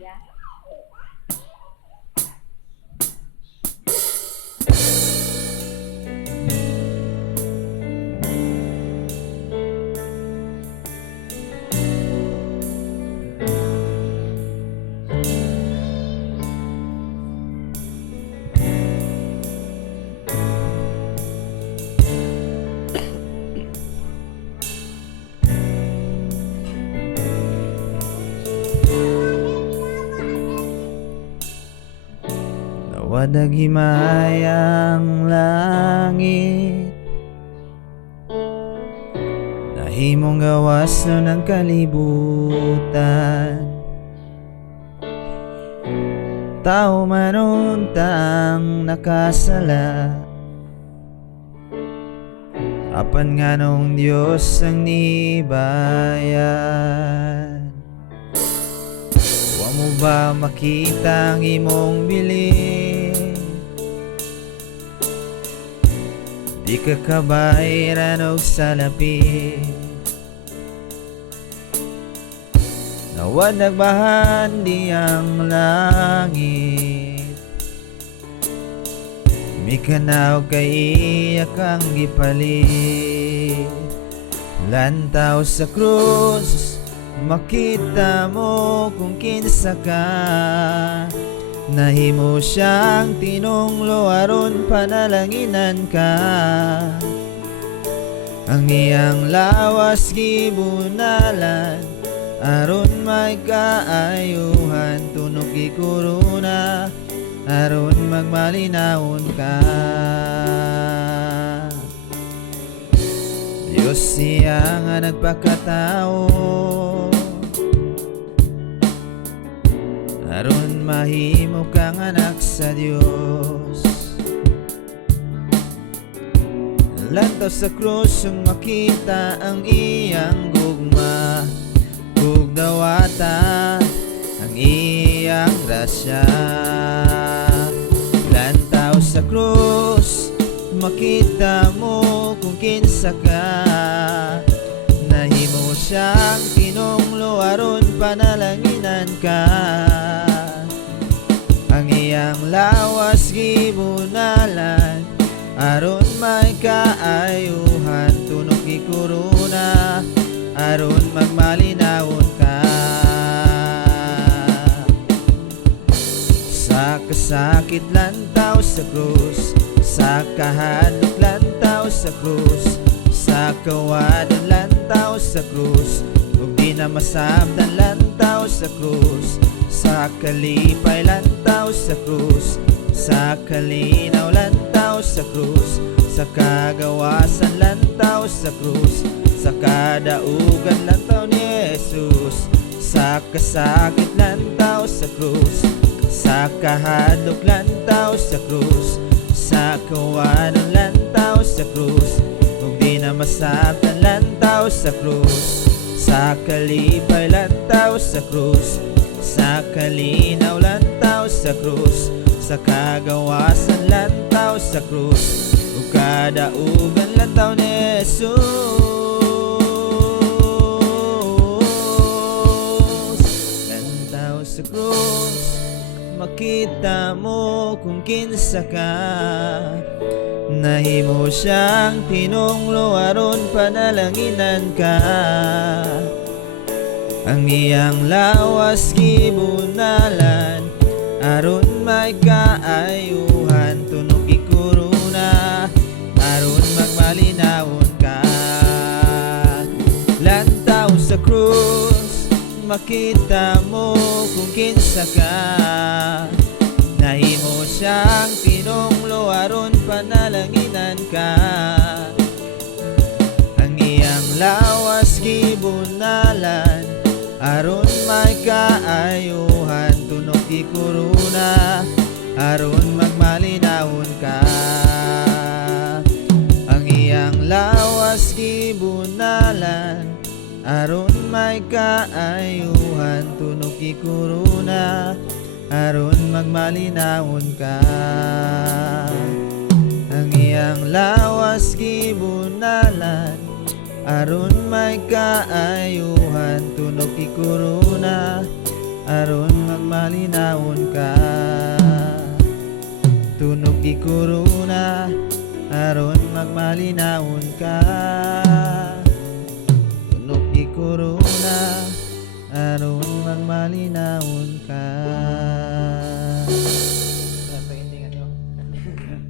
Yeah. Nawadag himayang langit, nahimong gawas no ng kalibutan. Tao manuntang nakasala, apan nga nung Diyos ang nibayan. Wa mo ba makita ang imong bilin? Di ka kabayran og salapi. Nawad nagbahan di ang langit, mikanaw kay iyak ang gipalit. Lantaw sa krus, makita mo kung kinsa ka. Nahimo siyang tinunglo aron panalanginan ka. Ang iyang lawas gibunalan aron may kaayuhan. Tunog gikuruna aron magmalinawon ka. Diyos siya nga nagpakatao aron mahimo kang anak sa Dios. Lantaw sa krus ang makita ang iyang gugma, ug dawata ang iyang grasya. Lantaw sa krus makita mo kung kinsa ka. Nahimo siyang tinunglo aron panalanginan ka. Ang iyang lawas gibunalan aron may kaayuhan. Tunog gikuruna aron magmalinawon ka. Sa kasakit lantaw sa krus, sa kahadlok lantaw sa krus, sa kawadan lantaw sa krus, ug di na masabtan lantaw sa krus. Sa kalipay lantaw sa krus, sa kalinaw lantaw sa krus, sa kagawasan lantaw sa krus, sa kadaugan lantaw ni Jesus. Sa kasakit lantaw sa krus, sa kahadlok lantaw sa krus, sa kawanan lantaw sa krus, ug di na masabtan lantaw sa krus. Sa kalipay lantaw sa krus, sa kalinaw lantaw sa krus, sa kagawasan lantaw sa krus, ug kadaugan lantaw ni Jesus. Lantaw sa krus makita mo kung kinsa ka. Nahimo siyang tinunglo aron panalanginan ka. Ang iyang lawas gibunalan aron may kaayuhan. Tunog gikuruna aron magmalinawon ka. Lantaw sa krus makita mo kung kinsa ka. Nahimo siyang tinunglo aron panalanginan ka. Ang iyang lawas gibunalan aron may kaayuhan. Tunog gikuruna aron magmalinawon ka. Ang iyang lawas gibunalan aron may kaayuhan. Tunog gikuruna aron magmalinawon ka. Ang iyang lawas gibunalan aron may kaayuhan. Tunog gikuruna aron magmalinawon ka. Tunog di kuruna aron magmalinawon ka. Tunog di kuruna aron magmalinawon ka.